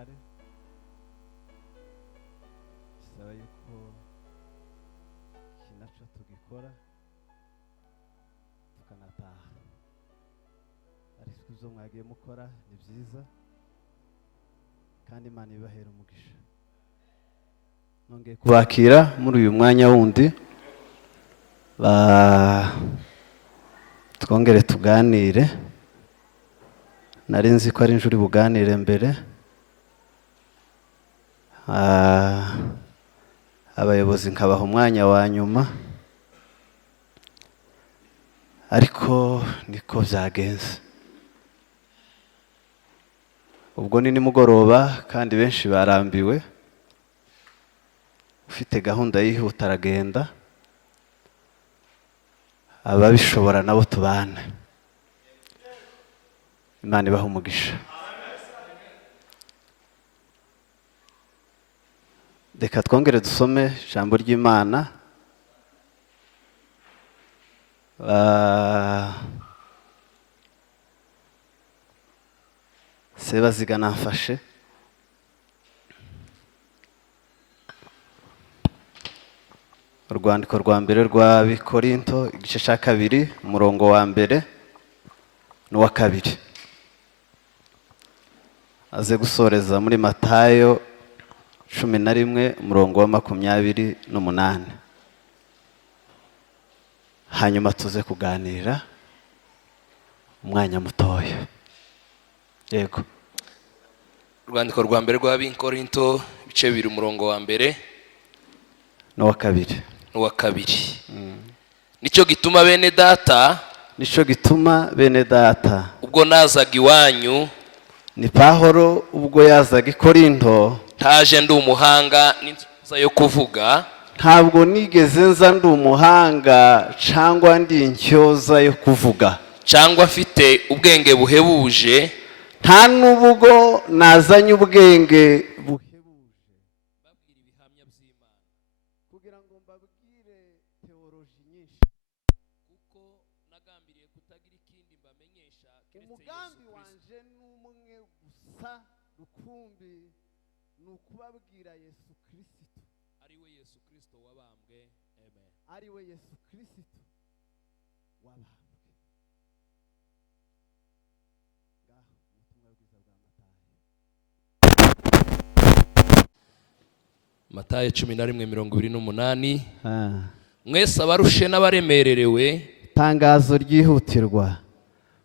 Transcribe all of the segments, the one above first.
sare bisaba yuko iki nacyo tugikora tukanataha, ariko ibyo mwagiye mukora ni byiza kandi Imana ibahera umugisha. Nongeye kubakira muri uyu mwanya wundi twongere tuganire. Nari nzi ko ari injuri buganire mbere, abayobozi nkabaha umwanya wa nyuma, ariko niko byagenze. Ubwo ni nimugoroba kandi benshi barambiwe, ufite gahunda yihuta aragenda, ababishobora nabo tubane. Imana ibaha umugisha. Reka twongere dusome ijambo ry'Imana. Sebaziga namfashe. Urwandiko rwa mbere rwa Bikorinto igice cya 2 umurongo wa mbere n'uwa 2. Aze gusoreza muri Matayo 11 umurongo wa 28. Hanyuma tuze kuganira umwanya mutoya. Yego. Urwandiko rwa mbere rwa Bikorinto ibice 2 umurongo wa mbere n'uwa 2. Nicyo gituma bene data ubwo nazaga iwanyu, ni Pawulo ubwo yazaga i Korinto, ntaje ndi umuhanga n'inzoza yo kuvuga, ntabwo nigeze nza ndi umuhanga cyangwa ndi intyoza yo kuvuga, cyangwa afite ubwenge buhebuje, nta n'ubwo nazanye ubwenge buhebuje babwira ibihamya by'Imana, kugira ngo mbabwire teoloji nyinshi, kuko nagambiriye kutagira ikindi mbamenyesha. Umugambi wanje n'umwe gusa rukumbi ni ukubabwira Yesu Kristo, ariwe Yesu Kristo wabambwe. Amen. Ariwe Yesu Kristo wabambwe. Matayo 11:28. Mwese abarushe n'abaremererewe, tangazo ryihutirwa,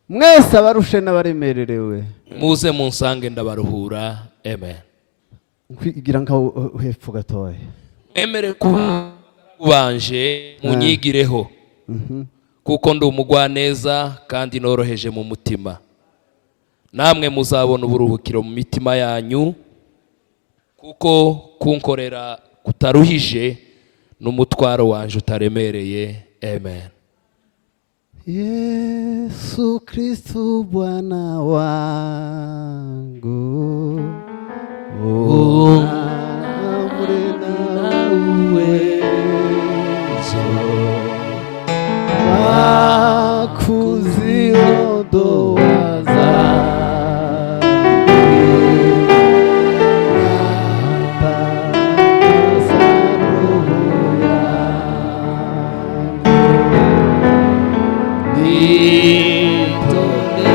mwese abarushe n'abaremererewe muze munsange ndabaruhura. Amen. Ngira ngo hepfo gatoya, mwemere kubanje munyigireho, kuko ndi umugwaneza kandi noroheje mu mutima, namwe muzabona uburuhukiro mu mitima yanyu, kuko kunkorera kutaruhije n'umutwaro wanje utaremereye. Amen. Yesu Kristo Bwana wangu, amri na uwezo wa kuziondoa dhambi, natakasa roho yangu, nitone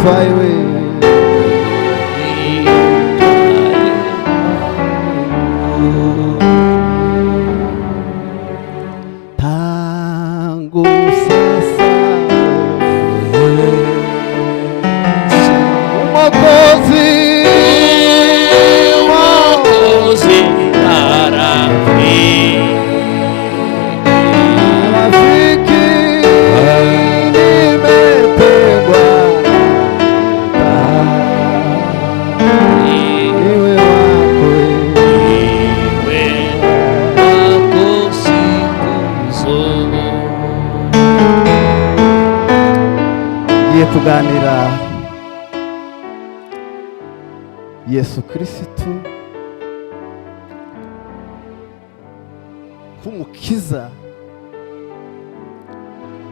Twari tangu sasa Mwokozi rafiki nimetegwa tugiye kuganira Yesu Kristo nk'umukiza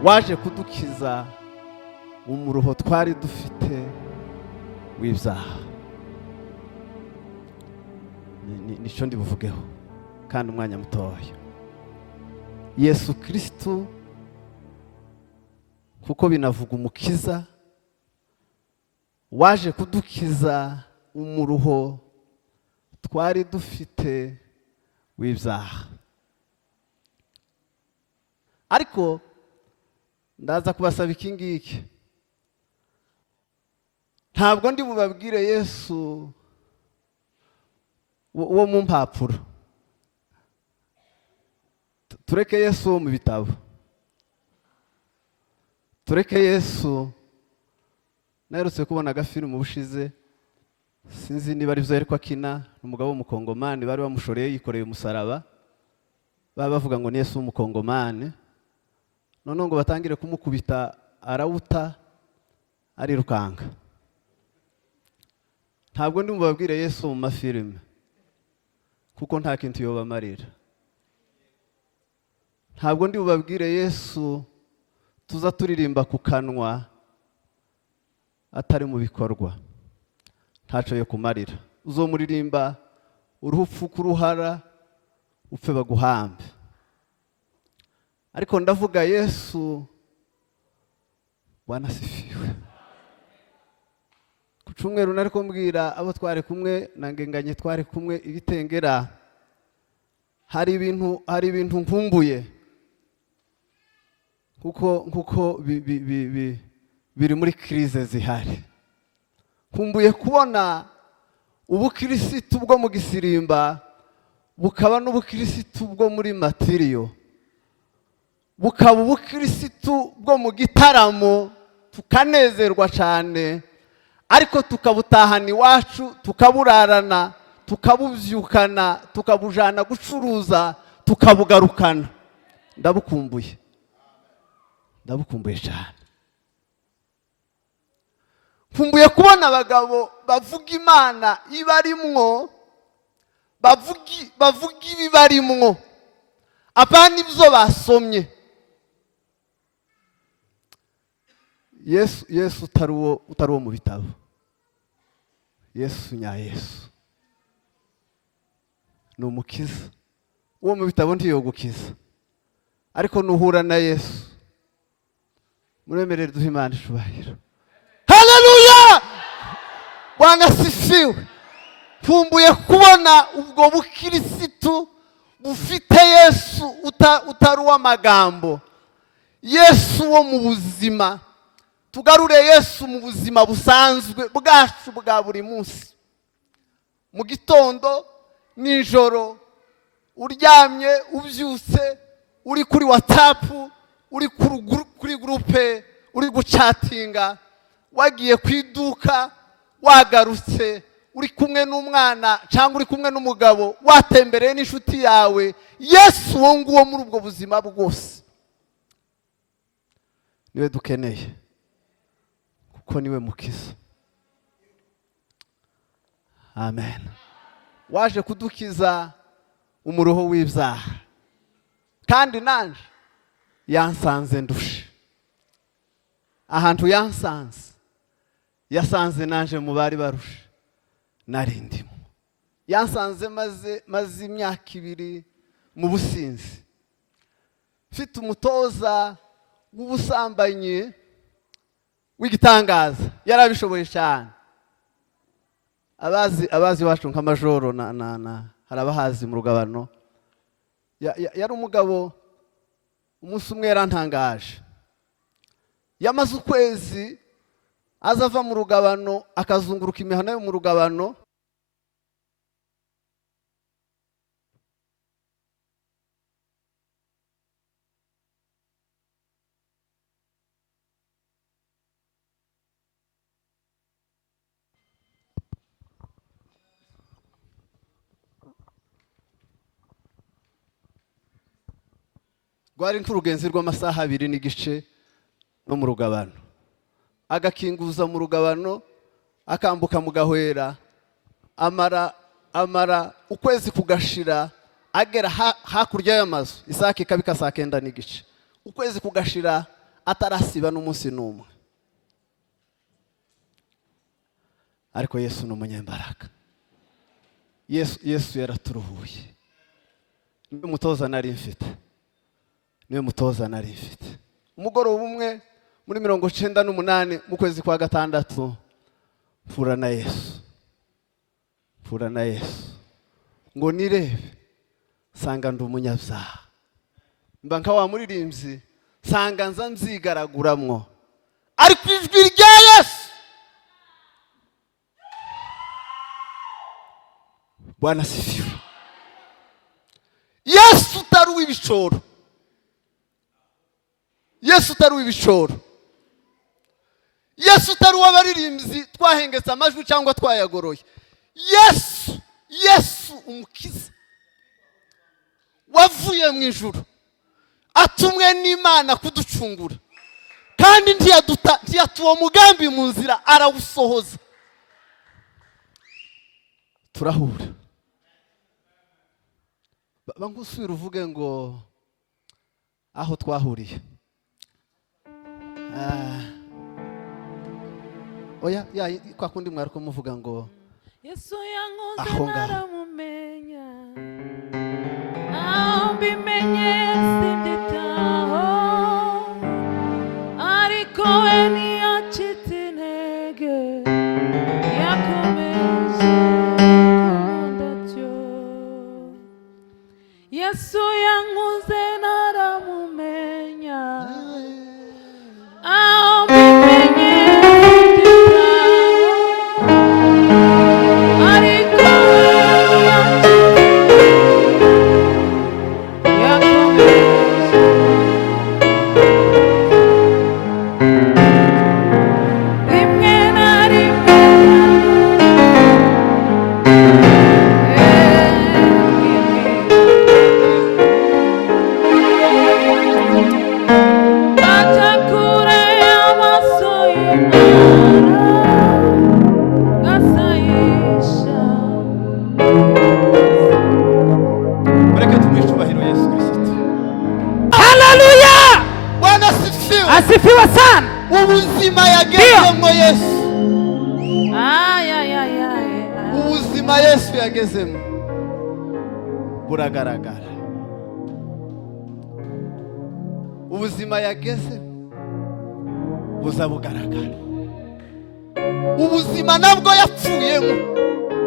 waje kudukiza umuruho twari dufite w'ibyaha. Nico ndi buvugeho kandi umwanya mutoya. Yesu Kristo kuko binavuga umukiza waje kudukiza umuruho twari dufite w'ibyaha. Ariko ndaza kubasaba iki ngiki, ntabwo ndi bubabwire Yesu wo mu mpapuro, tureke Yesu wo mu bitabo, tureke Yesu. Naherutse kubona agafilmu ubushize, sinzi niba ari byo ariko akina umugabo w'umukongomani bari bamushoreye yikoreye umusaraba, baba bavuga ngo ni Yesu w'umukongomani, none ngo batangire kumukubita arawuta arirukanga. Ntabwo ndi mubabwire Yesu mu mafilime kuko nta kintu yobamarira. Ntabwo ndi bubabwire Yesu tuza turirimba ku kanwa atari mu bikorwa, ntaco yo kumarira. Uzomuririmba urupfu kuruhara upfe baguhambe. Ariko ndavuga Yesu wanasifiwe. Ku cyumweru nariko mbwira abo twari kumwe nangenganye twari kumwe ibitengera, hari ibintu nkumbuye kuko biri muri krize zihari. Nkumbuye kubona ubukirisitu bwo mu gisirimba bukaba n'ubukirisitu bwo muri matiriyo, bukaba ubukirisitu bwo mu gitaramo tukanezerwa cyane, ariko tukabutahana iwacu tukaburarana tukabuvyukana tukabujana gucuruza tukabugarukana. Ndabukumbuye cyane. Nkumbuye kubona abagabo bavuga Imana ibarimwo, bavuga ibibarimwo apana ibyo basomye. Yesu utari uwo mu bitabo, Yesu nya Yesu ni umukiza. Uwo mu bitabo ntiyogukiza, ariko nuhura na Yesu muremerere duhe Imana icubahiro. Haleluya! Bwana sifiwe. Nkumbuye kubona ubwo bukirisitu bufite Yesu utari uw'amagambo, Yesu wo mu buzima. Tugarure Yesu mu buzima busanzwe bwacu bwa buri munsi, mu gitondo nijoro, uryamye ubyutse, uri kuri WhatsApp, uri kuri groupe, uri guchatinga, wagiye ku iduka, wagarutse, uri kumwe n'umwana cyangwa uri kumwe n'umugabo, watembereye n'inshuti yawe. Yesu wo nguwo muri ubwo buzima bwose niwe dukeneye kuko niwe mukiza. Amen. Waje kudukiza umuruho w'ibyaha, kandi nanje yansanze ndushe. Ahantu yasanze nanje mu bari barushe narindimo. Yansanze maze imyaka 2 mu businzi, mfite umutoza w'ubusambanyi w'igitangaza, yarabishoboye cyane. Abazi wacu nk'amajoro harabahazi mu rugabano. Yari umugabo, umunsi umwe yarantangaje. Yamaze ukwezi azava mu rugabano akazunguruka imihana yo mu rugabano, rwari nk'urugenzi rw'amasaha 2 n'igice no mu rugabano. agakinguza mu rugabano akambuka mu gahwera amara ukwezi kugashira agera hakurya y'amazu isake kabika saa 9 n'igice ukwezi kugashira atarasiba n'umunsi n'umwe ariko Yesu n'umunyembaraga Yesu yaraturuhuye niwe mutoza nari mfite umugoroba umwe muri 98 mu kwezi kwa gatandatu mpura na Yesu ngo nirebe sanga ndi umunyabyaha mba nka wa muririmbyi sanga nza nzigaraguramwo ariko ijwi rya Yesu Bwana sifiwe Yesu taruwe ibicoro Yesu taruwe abaririmbyi twahengetse amajwi cyangwa twayagoroye Yesu umukiza wavuye mu ijuru atumwe n'Imana kuducungura kandi ntiyatuwa mugambi mu nzira arawusohoza turahura bangusubira uvuge ngo aho twahuriye oya kwa kundi mwari ko muvuga ngo Yesu yankoze naramumenya mbimenye sinditaho ariko we ntiyacitse intege yakomeje kumundatyo Yesu yankoze naramumenya mbimenye asifiwe sana ubuzima yagezemo Yesu ubuzima Yesu yagezemo buragaragara ubuzima yagezemo buzabugaragara ubuzima nabwo yapfuyemo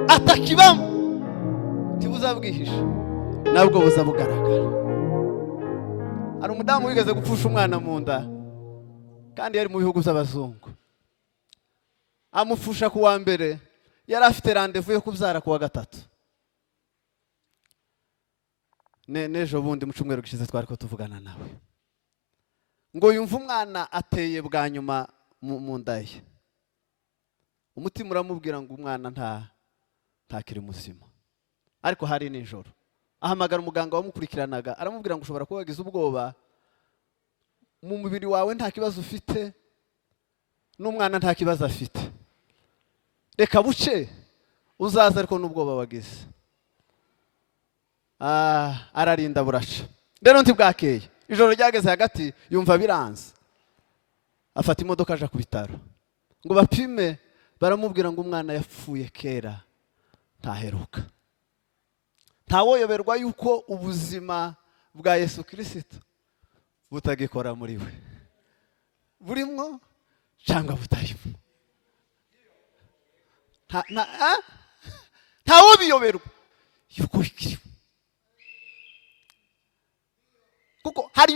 atakibamo tibuzabwihisha nabwo buzabugaragara hari umudamu wigeze gupfusha umwana mu nda kandi yari mu bihugu by'abazungu amufusha ku wa mbere yari afite rendez-vous yo kubyara ku wa gatatu nejo bundi mu cyumweru gishize twari ko tuvugana nawe ngo yumva umwana ateye bwa nyuma mu nda ye umutima uramubwira ngo umwana ntakiri muzima ariko hari nijoro ahamagara umuganga wamukurikiranaga aramubwira ngo ushobora kuba wagize ubwoba mu mubiri wawe nta kibazo ufite n'umwana nta kibazo afite reka buce uzaza ariko n'ubwoba wagize ararinda buraca rero ntibwakeye ijoro ryageze hagati yumva biranze afata imodoka aja ku bitaro ngo bapime baramubwira ngo umwana yapfuye kera ntaheruka ntawoyoberwa yuko ubuzima bwa Yesu Kristo butagikora muri we burimwo cyangwa butarimo ntawo biyoberwa yuko bikirimo kuko hari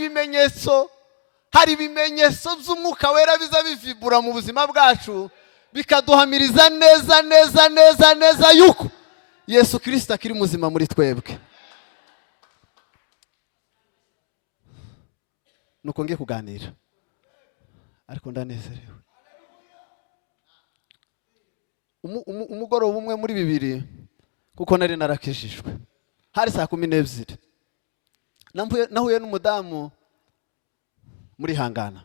ibimenyetso by'umwuka wera biza bivibura mu buzima bwacu bikaduhamiriza neza yuko Yesu Kristo akiri muzima muri twebwe nuko ngiye kuganira ariko ndanezerewe umugoroba umwe muri 2 kuko nari narakijijwe hari saa 12 nahuye n'umudamu muri hangana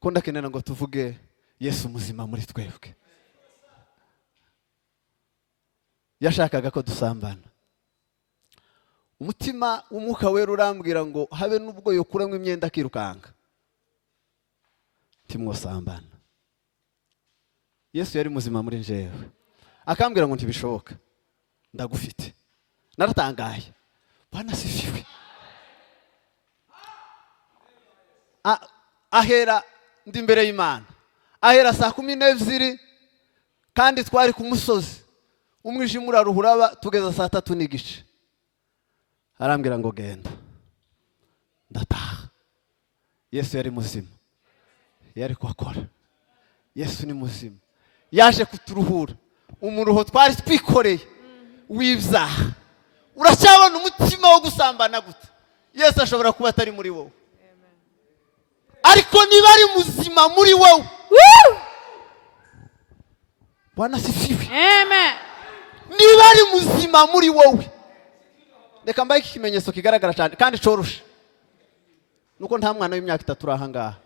ko ndakenera ngo tuvuge Yesu muzima muri twebwe. Yashakaga ko dusambana. Umutima w'Umwuka Wera urambwira ngo habe nubwo yokuramwe imyenda akirukanga timwosambana. Yesu yari muzima muri njewe, akambwira ngo ntibishoboka, ndagufite. Naratangaye. Bwana sifiwe. Ahera ndi imbere y'Imana, ahera saa 12 kandi twari ku musozi, umwijima uraruhuraba tugeza saa 3 n'igice. Arambwira ngo genda. Ndataha. Yesu yari muzima, yari kwakora. Yesu ni muzima, yaje kuturuhura. Umuruho twari twikoreye w'ibyaha. Uracyabona umutima wo gusambana gute? Yesu ashobora kuba atari muri wowe, ariko niba ari muzima muri wowe. Bwana sifiwe. Amen. Niba ari muzima muri wowe, reka mbaye ikimenyetso kigaragara cyane kandi coroshe, nuko nta mwana w'imyaka 3 urahangaha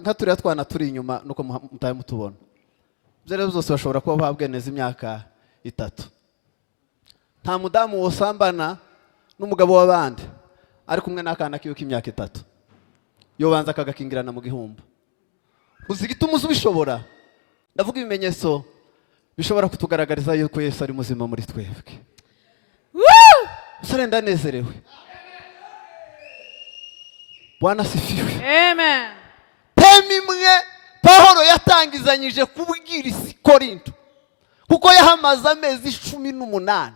nka turiya twana turi inyuma, nuko mutaye mutubona. Byere byose bashobora kuba babweneza imyaka 3. Nta mudamu wosambana n'umugabo w'abandi ari kumwe n'akana kiyo k'imyaka 3, yobanza kagakingirana mu gihumba. Uzigituma uzubishobora. Ndavuga ibimenyetso bishobora kutugaragariza yuko Yesu ari muzima muri twebwe. Usare ndanezerewe. Bwana sifiwe. Amen. Temimwe Pawulo yatangizanyije kubwira isi Korinto, kuko yahamaze amezi 18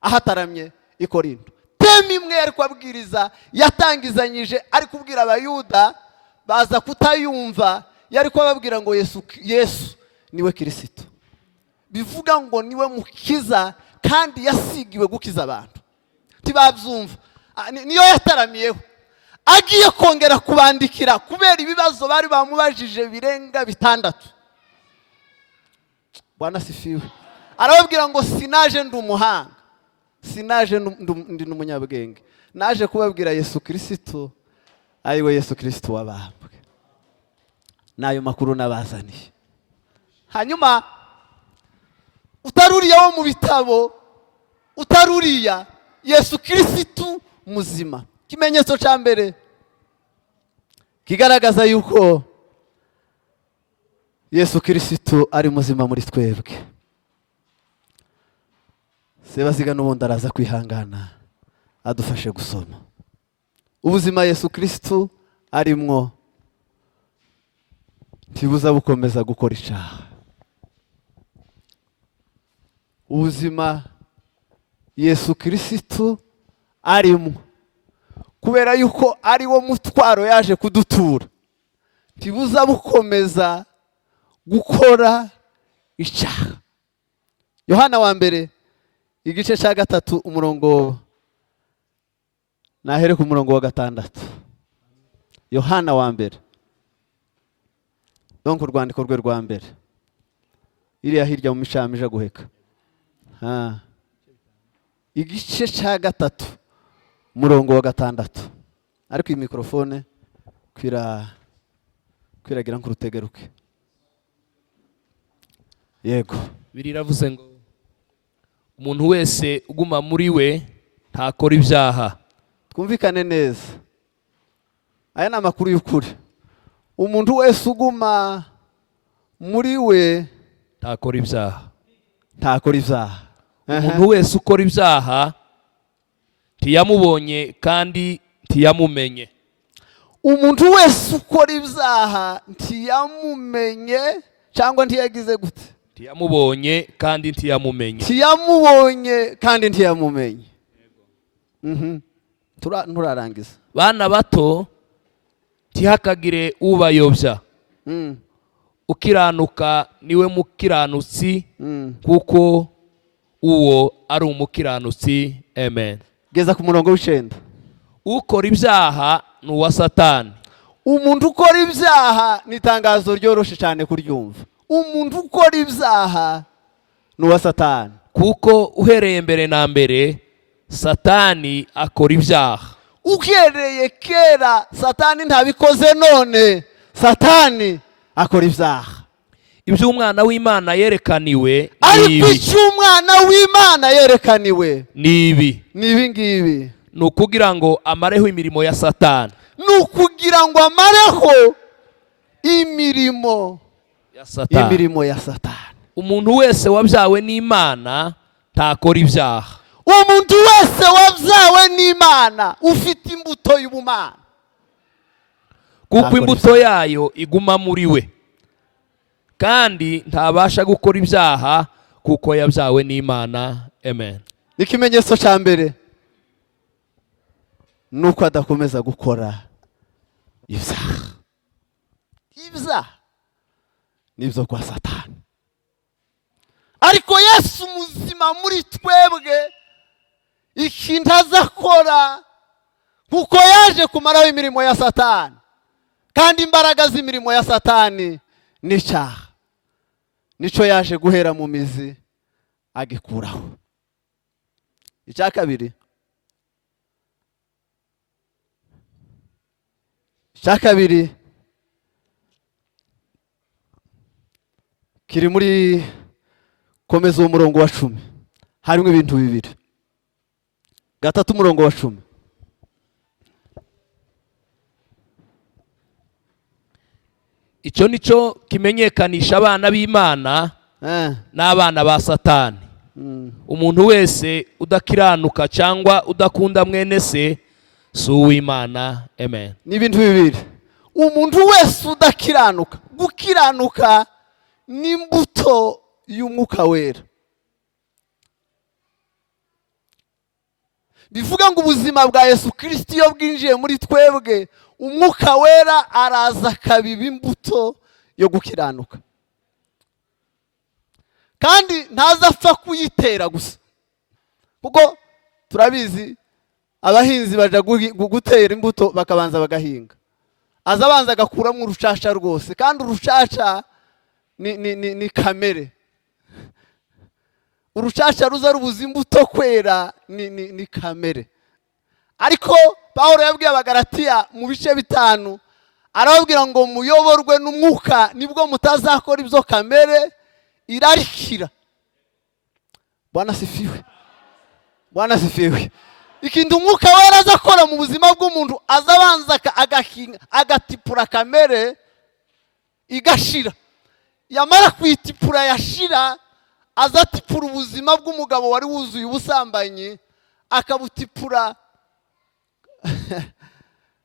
ahataramye i Korinto. Temimwe yari kwabwiriza yatangizanyije ari kubwira abayuda baza kutayumva, yari kwababwira ngo Yesu niwe Kristo, bivuga ngo niwe mukiza kandi yasigiwe gukiza abantu. Tibabyumva. Niyo yataramiyeho, agiye kongera kubandikira kubera ibibazo bari bamubajije birenga 6. Bwana sifiwe. Arababwira ngo sinaje ndi umuhanga, sinaje ndi n'umunyabwenge, naje kubabwira Yesu Kristo, ayiwe Yesu Kristo wabambwe. Nayo makuru nabazaniye. Hanyuma utaruriya wo mu bitabo, utaruriya Yesu Kristo muzima. Kimenyetso cya mbere kigaragaza yuko Yesu Kristo ari muzima muri twebwe. Sebaziga n'ubundi araza kwihangana adufashe gusoma. Ubuzima Yesu Kristo arimwo ntibuza bukomeza gukora icyaha. Ubuzima Yesu Kristo arimo, kubera yuko ari wo mutwaro yaje kudutura, ntibuza bukomeza gukora icyaha. Yohana wa mbere igice cya 3 umurongo nahere ku murongo wa 6. Yohana wa mbere, donc urwandiko rwe rwa mbere, iriya hirya mu mishamije guheka. Igice cya 3 umurongo wa 6. Ariko iyi mikrofone kwiragira ngo rutegeruke. Yego. Biriravuze ngo umuntu wese uguma muri we ntakora ibyaha. Twumvikane neza. Aya ni amakuru y'ukuri. Umuntu wese uguma muri we ntakora ibyaha. Ntakora ibyaha. Umuntu wese ukora ibyaha ntiyamubonye kandi ntiyamumenye. Umuntu wese ukora ibyaha ntiyamumenye cyangwa ntiyagize gute? Ntiyamubonye kandi ntiyamumenye. Ntiyamubonye kandi ntiyamumenye. Nturarangiza. Bana bato ntihakagire ubayobya. Ukiranuka niwe mukiranutsi kuko uwo ari umukiranutsi. Amen. Geza ku murongo w'9. Ukora ibyaha ni uwa Satani. Umuntu ukora ibyaha ni itangazo ryoroshe cyane kuryumva. Umuntu ukora ibyaha ni uwa Satani, kuko uhereye mbere na mbere Satani akora ibyaha. uhereye kera satani ntabikoze, none satani akora ibyaha. iby'umwana w'Imana yerekaniwe ariko icy'umwana w'Imana yerekaniwe ni ibi ngibi, ni ukugira ngo amareho imirimo ya Satani, ni ukugira ngo amareho imirimo ya Satani. umuntu wese wabyawe n'Imana ntakora ibyaha. umuntu wese wabyawe n'Imana ufite imbuto y'ubumana, kuko imbuto yayo iguma muri we, kandi ntabasha gukora ibyaha kuko yabyawe n'Imana. Amen. ikimenyetso cya mbere nuko adakomeza gukora ibyaha. ibyaha nibyo kwa Satani, ariko Yesu muzima muri twebwe ikintu azakora, kuko yaje kumaraho imirimo ya Satani, kandi imbaraga z'imirimo ya Satani ni icyaha, nico yaje guhera mu mizi agikuraho. icya kabiri kiri muri komeza uwo murongo wa 10, harimo ibintu bibiri. 3 umurongo wa 10, icyo nicyo kimenyekanisha abana b'Imana n'abana ba Satani. umuntu wese udakiranuka cyangwa udakunda mwene se si uw'Imana. Amen. ni ibintu bibiri. umuntu wese udakiranuka, gukiranuka ni imbuto y'umwuka wera. bivuga ngo ubuzima bwa Yesu Kristo iyo bwinjiye muri twebwe, umwuka wera araza akabiba imbuto yo gukiranuka, kandi ntazapfa kuyitera gusa, kuko turabizi abahinzi baje gutera imbuto bakabanza bagahinga, azabanza agakuramo urucaca rwose, kandi urucaca ni kamere. urucaca ruza rubuza imbuto kwera ni kamere. ariko Pawulo yabwiye Abagalatiya mu bice 5, arababwira ngo muyoborwe n'umwuka, nibwo mutazakora ibyo kamere irarikira. Bwana sifiwe, Bwana sifiwe. ikintu umwuka wera azakora mu buzima bw'umuntu, azabanza agatipura kamere igashira, yamara kwitipura yashira, azatipura ubuzima bw'umugabo wari wuzuye ubusambanyi, akabutipura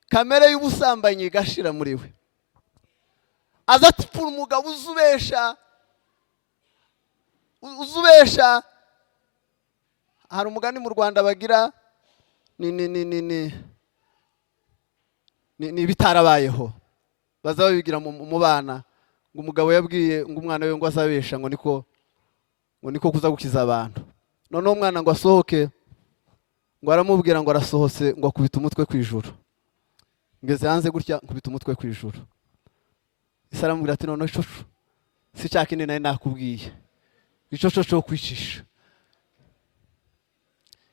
kamere y'ubusambanyi igashira muri we. azatipura umugabo uzubesha. hari umugani mu Rwanda bagira ni bitarabayeho, baza babigira mu bana, ngo umugabo yabwiye ngo umwana we ngo azabesha, ngo niko kuza gukiza abantu. noneho umwana ngo asohoke, ngo aramubwira ngo arasohotse, ngo akubita umutwe ku ijuru. ngeze hanze gutya nkubita umutwe ku ijuru. ise aramubwira ati noneho icoco si cya kindi nari nakubwiye, icoco cyo kwicisha.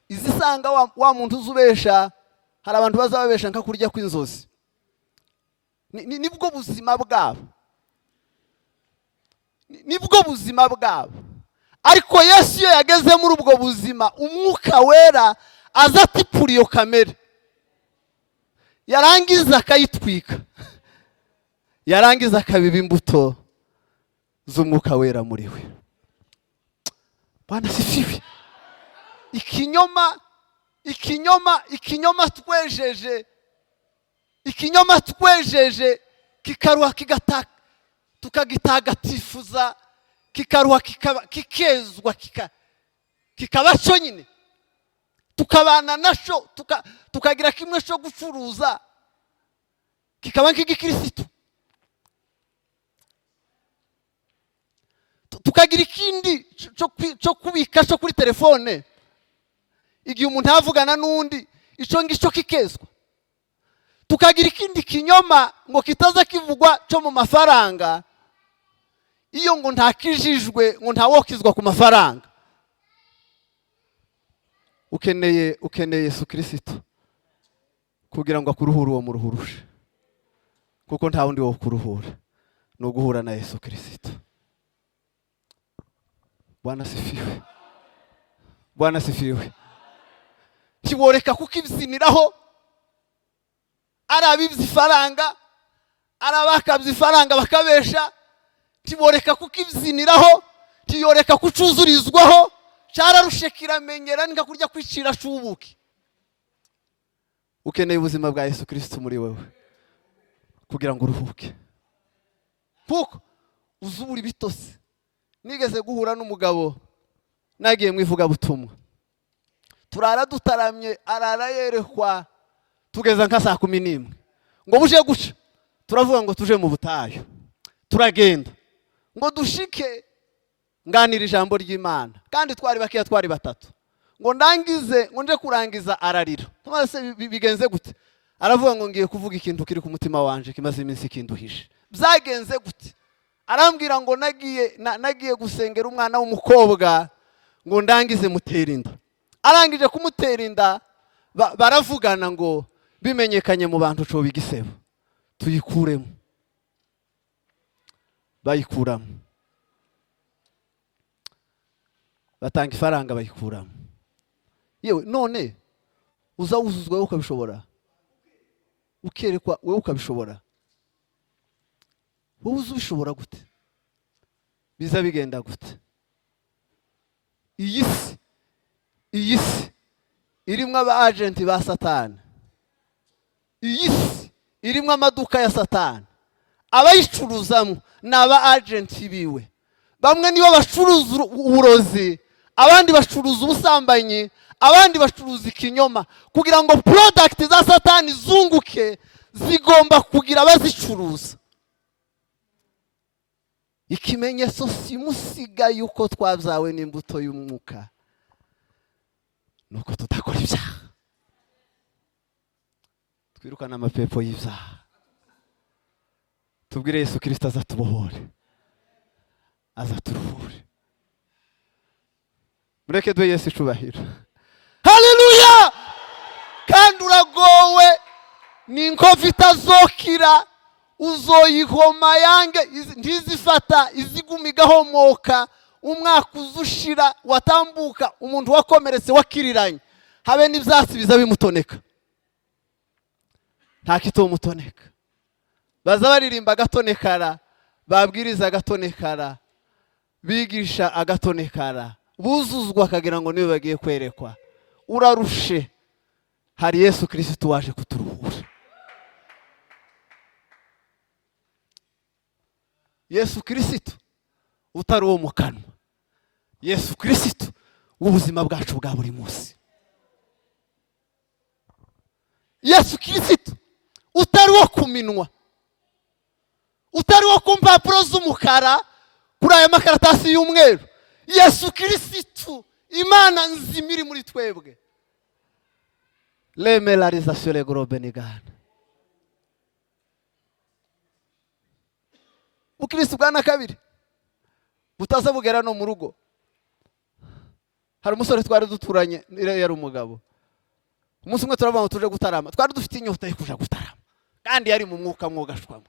izisanga wa muntu uzubesha, hari abantu bazababesha nka kurya kw'inzozi. nibwo buzima bwabo, nibwo buzima bwabo. ariko Yesu iyo yageze muri ubwo buzima, umwuka wera azatipura iyo kamere, yarangiza akayitwika, yarangiza akabiba imbuto z'umwuka wera muri we. Bwana sifiwe. ikinyoma twejeje kikaruha tukagitagatifuza, kikaruha kikezwa, kikaba cyo nyine, tukabana nasho, tukagira kimwe cyo gufuruza, kikaba nk'igikristo. tukagira ikindi cyo kubika cyo kuri telefone, igihe umuntu avugana n'undi, icyo ngicyo kikezwa. tukagira ikindi kinyoma ngo kitaza kivugwa cyo mu mafaranga, iyo ngo ntakijijwe, ngo ntawokizwa ku mafaranga. ukeneye Yesu Kristo, kugira ngo akuruhure uwo muruhurushe, kuko nta wundi wo kuruhura, ni uguhura na Yesu Kristo. Bwana sifiwe, Bwana sifiwe. Tiboreka kukibyiniraho, arabivye ifaranga, arabakabye ifaranga bakabesha. Tiboreka kukibyiniraho, tiyoreka kucuzurizwaho, cararushe kiramenyera ninga kurya kwicira shubuki. Ukeneye ubuzima bwa Yesu Kristo muri wewe kugira ngo uruhuke. Kuko uzubura bitose. Nigeze guhura n'umugabo nagiye mwivuga butumwa. Turara dutaramye, arara yerekwa, tugeza nka saa 11. Ngo buje guca, turavuga ngo tuje mu butayu. Turagenda ngo dushike nganira ijambo ry'Imana, kandi twari bakiya, twari batatu. Ngo ndangize, ngo nje kurangiza ararira. Tumase bigenze gute? Aravuga ngo ngiye kuvuga ikintu kiri ku mutima wanje kimaze iminsi kinduhije. Byagenze gute? Arambwira ngo nagiye gusengera umwana w'umukobwa, ngo ndangize mutera inda. Arangije kumutera inda, baravugana ngo bimenyekanye mu bantu cyo bigisebo, tuyikuremo. Bayikuramo, batanga ifaranga bayikuramo. Yewe none uzawuzuzwa wowe ukabishobora, ukerekwa wowe ukabishobora. Wowe uzubishobora gute? Biza bigenda gute? iyi si irimo aba agenti ba Satani. Iyi si irimo amaduka ya Satani. Abayicuruzamo n'aba agenti biwe. Bamwe nibo bacuruza uburozi, abandi bacuruza ubusambanyi, abandi bacuruza ikinyoma. Kugira ngo product za Satani zunguke, zigomba kugira abazicuruza. Ikimenyetso simusiga yuko twabyawe n'imbuto y'umwuka, nuko tutakora ibyaha. Twirukana amapepo y'ibyaha, tubwire Yesu Kristo azatubohore, azaturuhure. Mureke duhe Yesu icubahiro. Haleluya! Kandi uragowe n'inkovu itazokira, uzoyihoma yange ntizifata, iziguma igahomoka. Umwaka uzushira watambuka, umuntu wakomeretse wakiriranye, habe n'ibyatsi biza bimutoneka, nta kitomutoneka. Baza baririmba agatonekara, babwiriza agatonekara, bigisha agatonekara, buzuzwa akagira ngo niwe bagiye kwerekwa. Urarushe, hari Yesu Kristo waje kuturuhura. Yesu Kristo utari uwo mu kanwa, Yesu Kristo w'ubuzima bwacu bwa buri munsi. Yesu Kristo utari uwo ku minwa, utari uwo ku mpapuro z'umukara, kuri aya makaratasi y'umweru. Yesu Kristo Imana nzima iri muri twebwe. L'emelarisation le gros benigane. Ukristo bwana kabiri butaza bugera no mu rugo. Hari umusore twari duturanye, yari umugabo. Umunsi umwe turavuga ngo tuje gutarama, twari dufite inyota yo kuja gutarama, kandi yari mu mwuka mwogashwamo.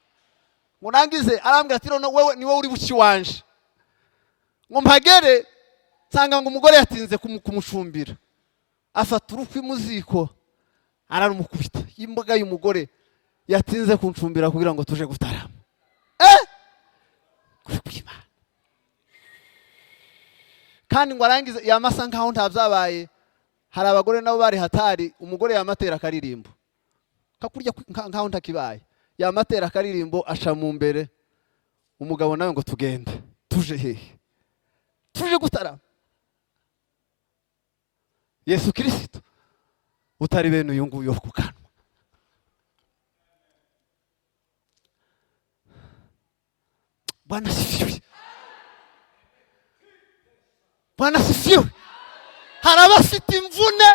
Ngo nangize arambwira ati none wewe ni wowe uri buki wanje. Ngo mpagere nsanga ngo umugore yatinze kumucumbira, afata urukwi mu ziko ararumukubita. Imboga y'umugore yatinze kuncumbira kugira ngo tuje gutarama. Kandi ngo arangize yamasa nkaho ntabyabaye. Hari abagore nabo bari hatari, umugore yamatera akaririmbo kakurya nkaho ntakibaye, yamatera akaririmbo asha mu mbere. Umugabo nawe ngo tugende, tuje hehe? Tuje gutarama. Yesu Kristo utari bene uyu nguyu ku kanwa. Bwana sifiwe, Bwana sifiwe. Hari abafite imvune,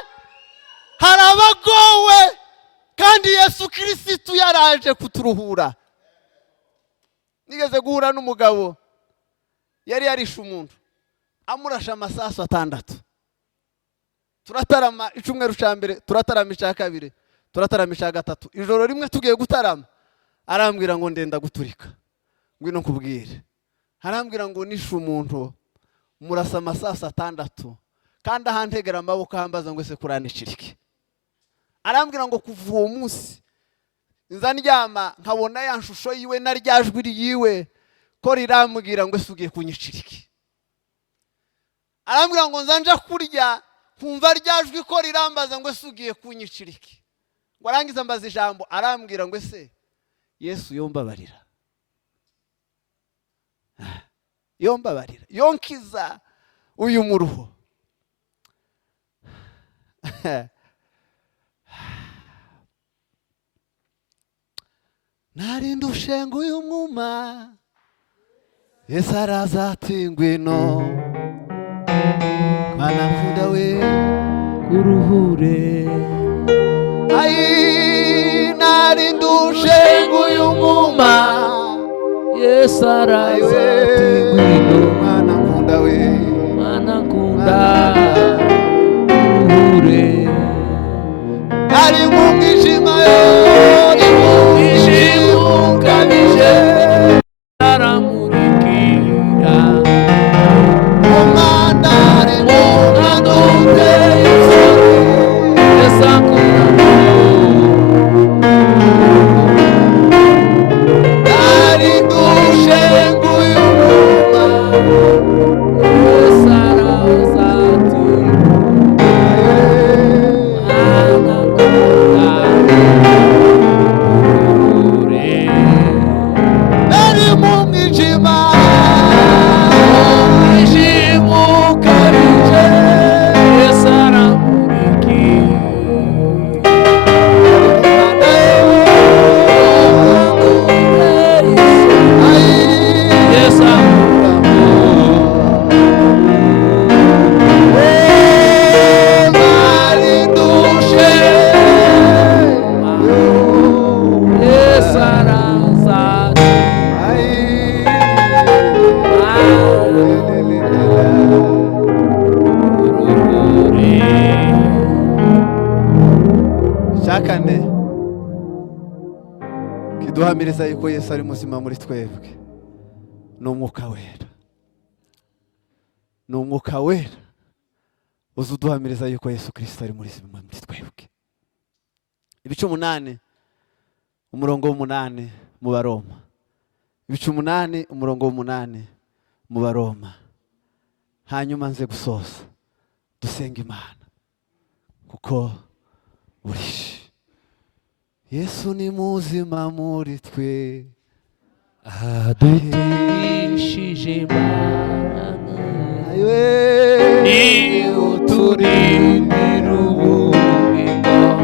hari abagowe, kandi Yesu Kristo yaraje kuturuhura. Nigeze guhura n'umugabo yari yarishe umuntu, amurasha amasasu 6. Turatarama icumweru ca mbere, turatarama ica kabiri, turataramisha gatatu. Ijoro rimwe tugiye gutarama arambwira ngo ndenda guturika, ngwino nkubwire. Arambwira ngo nishe umuntu murasa amasaha 6 kandi ahantegera amaboko hambaza ngo ese kuranicirike. Arambwira ngo kuva uwo munsi nza ndyama nkabona ya nshusho yiwe na ryajwi yiwe ko rirambwira ngo ese ugiye kunyicirike. Arambwira ngo nzanja kurya kumva ryajwi ko rirambaza ngo ese ugiye kunyicirike. Ngo arangiza mbaza ijambo arambwira ngo ese Yesu yombabarira, yombabarira, yonkiza uyu muruho. Nari ndushenga uyu mwuma Yesu araza ati ngwino mwana nkunda we uruhure. Ai nari ndushenga uyu mwuma Yesu araza ati ngwino mwana nkunda we mwana nkunda uruhure. ari mu mwijima yo Ijimbo ukabije aramurikira. umwana ari mu Umwana uteye isoni Yesu akunda. nari ndushenga uyu mwuma Yesu araza ati mwana nkunda uruhure. ari mu mwijima Ijimbo ukabije Yesu aramurikira. Yesu nari ndushe Yesu araza ati uruhure. Shakane kiduhamiriza yuko Yesu ari muzima muri twebwe ni umwuka wera, ni umwuka wera uzuduhamiriza yuko Yesu Kristo ari muzima muri twebwe. Ibice 8 umurongo w'8 mu Baroma. Ibice 8 umurongo w'8 mu Baroma. Hanyuma nze gusoza dusenga Imana kuko burishe. Yesu ni muzima muri twe Adutishije Imana ayiwe ni uturindira ubugingo.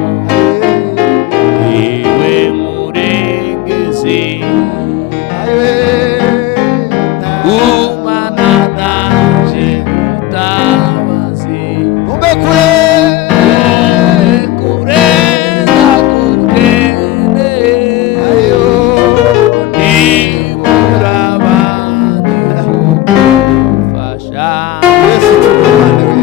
Iwe murengezi umana nanje mutabazi. umbe kure Kure ndakugende ayo nibura abandi kugufasha. Yesu tumane we.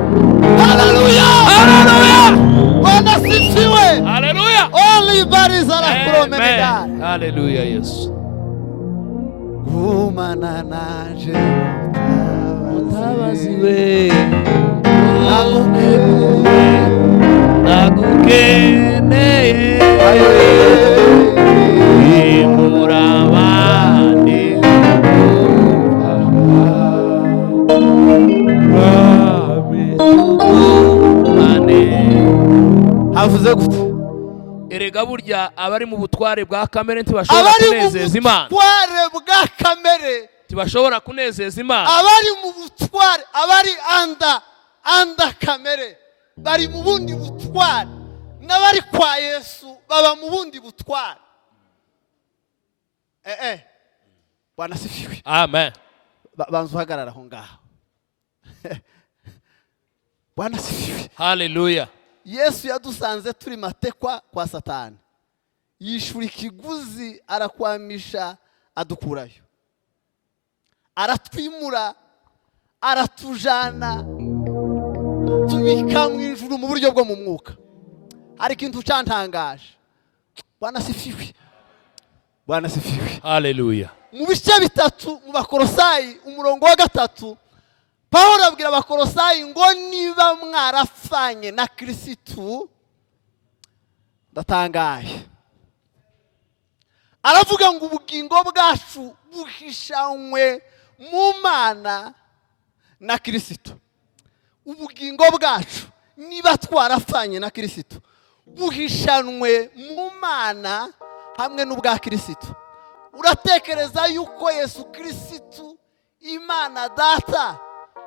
Hallelujah! Hallelujah! Bwana sifiwe. Hallelujah! Only bodies are Amen. Hallelujah, Yesu. Umana nanje Mutabazi we nagukeneye imura abandi havuze gute? Erega burya abari mu butware bwa kamere ntibashobora Abari mu kunezeza Imana. butware bwa kamere, Ntibashobora kunezeza Imana. abari mu butware, abari anda kamere bari mu bundi butware, n'abari kwa Yesu baba mu bundi butware. Bwana sifiwe. Amen. Banza uhagarara aho ngaho. Bwana sifiwe. Hallelujah. Yesu yadusanze turi matekwa kwa Satani, yishura ikiguzi arakwamisha adukurayo, aratwimura aratujana tubika mu ijuru mu buryo bwo mu mwuka. Hari ikintu cyantangaje. Bwana sifiwe. Bwana sifiwe. Hallelujah. Mu bice bitatu mu Bakolosayi umurongo wa 3 Pawulo abwira Abakolosayi ngo niba mwarafanye na Kristo ndatangaye. Aravuga ngo ubugingo bwacu buhishanywe mu Mana na Kristo. Ubugingo bwacu niba twarafanye na Kristo buhishanwe mu Mana hamwe n'ubwa Kristo. Uratekereza yuko Yesu Kristo Imana Data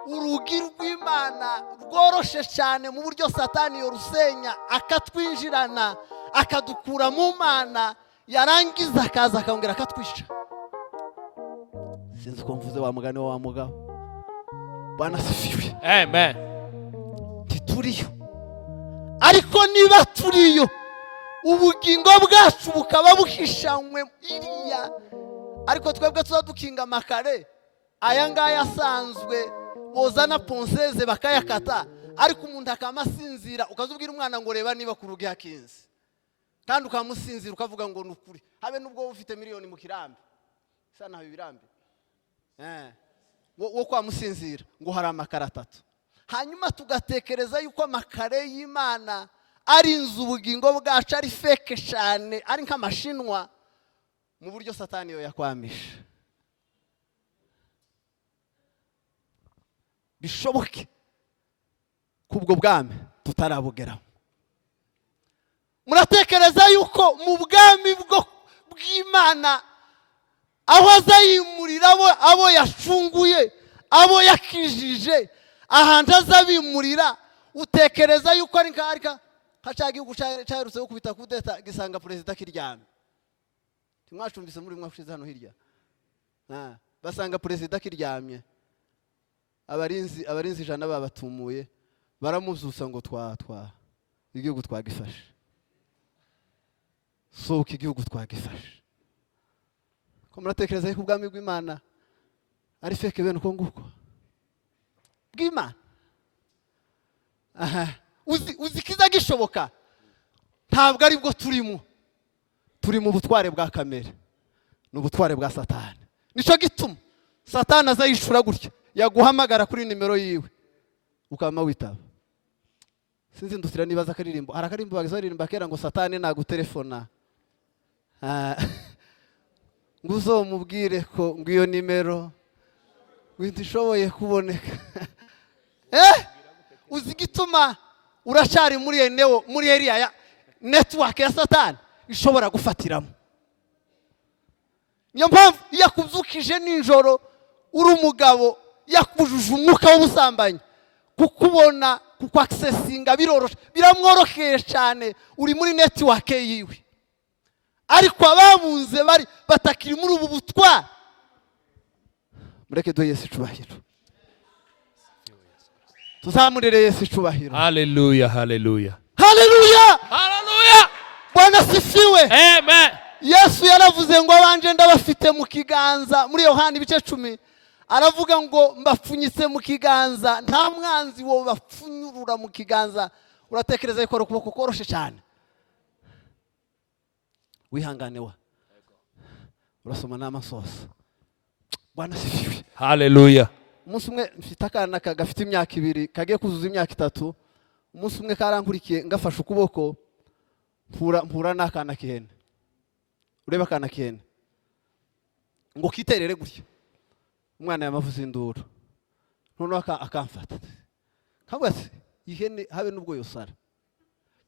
urugi rw'Imana rworoshe cyane mu buryo Satani yorusenya akatwinjirana akadukura mu Mana yarangiza akaza akongera akatwisha? Sinzi ko mvuze wa mugani wa mugabo. Bwana sifiwe. Amen. Tituriyo. Ariko niba turiyo ubugingo bwacu bukaba buhishanywe iriya, ariko twebwe tuzadukinga makare aya ngaya asanzwe bozana ponseze bakayakata, ariko umuntu akamasinzira ukazubwira umwana ngo reba niba ku rugi hakinze, kandi ukamusinzira ukavuga ngo nukuri habe nubwo ufite miliyoni mu kirambi sana bibirambi wo kwa musinzira ngo hari amakara 3. Hanyuma tugatekereza yuko amakare y'Imana ari inzu ubugingo bwacu ari feke cyane, ari nk'amashinwa mu buryo Satani yo yakwamisha. Bishoboke kubwo bwami tutarabugeraho. Muratekereza yuko mu bwami bw'Imana aho azayimurira abo yashunguye, abo yakijije, ahantu azabimurira, utekereza yuko ari hacaga igihugu cyarutse yo kubita kudeta gisanga perezida kiryamye? Timwacumbise muri mwashize hano hirya basanga perezida kiryamye, abarinzi 100 babatumuye baramuzusa ngo igihugu twagifashe. Sohoka igihugu twagifashe. Ko muratekereza yuko ubwami bw'Imana ari feke bene uko nguko bw'Imana? Uzikiza gishoboka ntabwo ari bwo turi mu butware bwa kamere, n'ubutware bwa Satani. Nico gituma Satani azayishura gutya, yaguhamagara kuri nimero yiwe ukama witaba. Sinzi ndusira nibaza akaririmbo, hari akarimbo bagizaririmba kera ngo Satani nagutelefona ngo uzomubwire ko ngiyo nimero windishoboye kuboneka. Uzi gituma urashari muri area ya network ya Satani ishobora gufatiramo. Niyo mpamvu yakuzukije ninjoro uri umugabo yakujuje umwuka w'ubusambanyi, kukubona kuko accessinga biroroshe biramworokeye cyane, uri muri network yiwe. Ariko ababunze bari batakiri muri ubu butwa, mureke do Yesu cubahiro, tuzamurere Yesu cubahiro. Hallelujah. Hallelujah. Hallelujah. Hallelujah. Bwana sifiwe. Amen. Yesu yaravuze ngo abanje ndabafite mu kiganza muri Yohana ibice 10, aravuga ngo mbapfunyitse mu kiganza, nta mwanzi wo bapfunyurura mu kiganza. Uratekereza yuko ukuboko koroshe cyane? Wihangane wa urasoma n'amasosa. Bwana sifiwe. Hallelujah. Umunsi umwe mfite akana gafite imyaka 2 kagiye kuzuza imyaka 3. Umunsi umwe karankurikiye ngafashe ukuboko mpura n'akana kihene. Ureba akana kihene ngo kiterere gutya, umwana yamavuze induru, noneho akamfata kangwase ihene habe nubwo yosara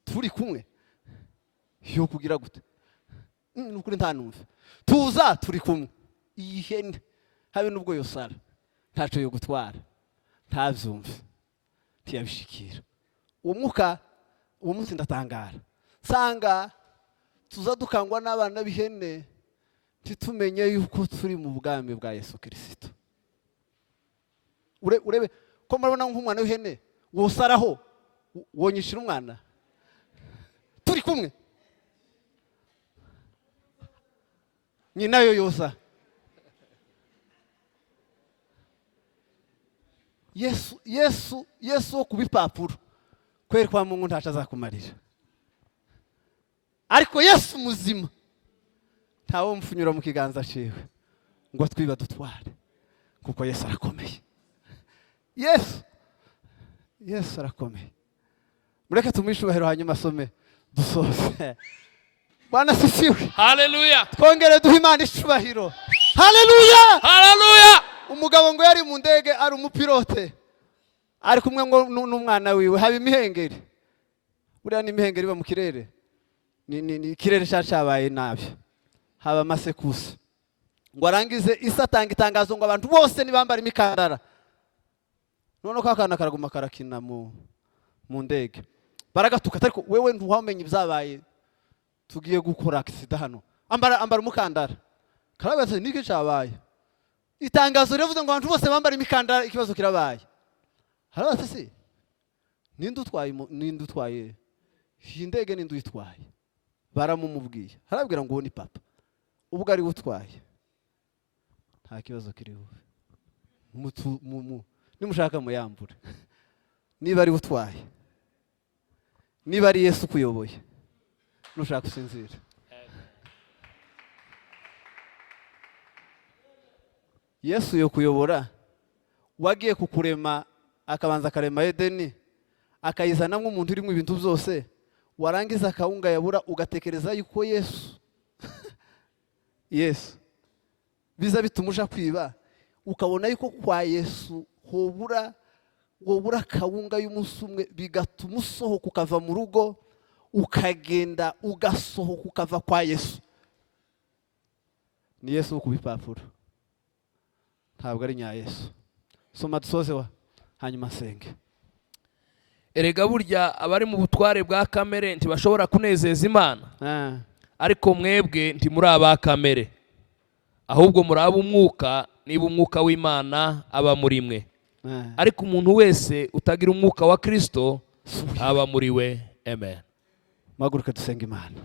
turi kumwe yo kugira gute nukuri ntanumve tuza turi kumwe, iyi hene habe nubwo yosara ntaco yo gutwara, ntavyumve tiyabishikira. Uwo mwuka uwo munsi ndatangara sanga tuza dukangwa n'abana b'ihene titumenye yuko turi mu bwami bwa Yesu Kristo. Urebe ko murabona nk'umwana w'ihene wosaraho wonyishira umwana turi kumwe, nyina yo yosa Yesu wo kubipapuro kweri kwa Mungu ntaca azakumarira, ariko Yesu muzima ntawo mfunyura mu kiganza ciwe ngo twiba dutware, kuko Yesu arakomeye. Yesu arakomeye. Mureke tumwishubahiro hanyuma asome dusoze. Bwana sifiwe. Haleluya. Twongere duhe Imana ishubahiro. Haleluya. Haleluya. Umugabo ngo yari mu ndege ari umupilote, ari kumwe ngo n'umwana wiwe, haba imihengeri. Buriya n'imihengeri iba mu kirere, ni ikirere cyabaye nabi, haba amasekusi. Ngo arangize isi atanga itangazo ngo abantu bose nibambara imikandara. None ko akana karaguma karakina mu ndege, baragatuka, ariko wewe ntuwamenye ibyabaye, tugiye gukora accident hano, ambara umukandara. Karabaze niki cyabaye, itangazo rivuze ngo abantu bose bambara imikandara, ikibazo kirabaye. Harabaze se ninde utwaye iyi ndege, ninde uyitwaye? Baramumubwiye, harabwira ngo ni papa, ubwo ari utwaye, nta kibazo kiriho, nimushaka muyambure. Niba ari utwaye, niba ari Yesu kuyoboye, nushaka usinzira. Yesu yo kuyobora, wagiye kukurema akabanza akarema Edeni, akayizanamo umuntu urimo ibintu byose, warangiza akawunga yabura, ugatekereza yuko Yesu biza bitumusha kwiba, ukabona yuko kwa Yesu wobura kawunga y'umunsi umwe, bigatuma usohoka ukava mu rugo, ukagenda ugasohoka ukava kwa Yesu. Ni Yesu wo kubipapuro, ntabwo ari nya Yesu. Soma dusoze hanyuma senge. Erega burya abari mu butware bwa kamere ntibashobora kunezeza Imana, ariko mwebwe ntimuri aba kamere, ahubwo muri ab'umwuka, niba umwuka w'Imana aba muri mwe. Ariko umuntu wese utagira umwuka wa Kristo aba muri we. Amen. Maguruke dusenga Imana.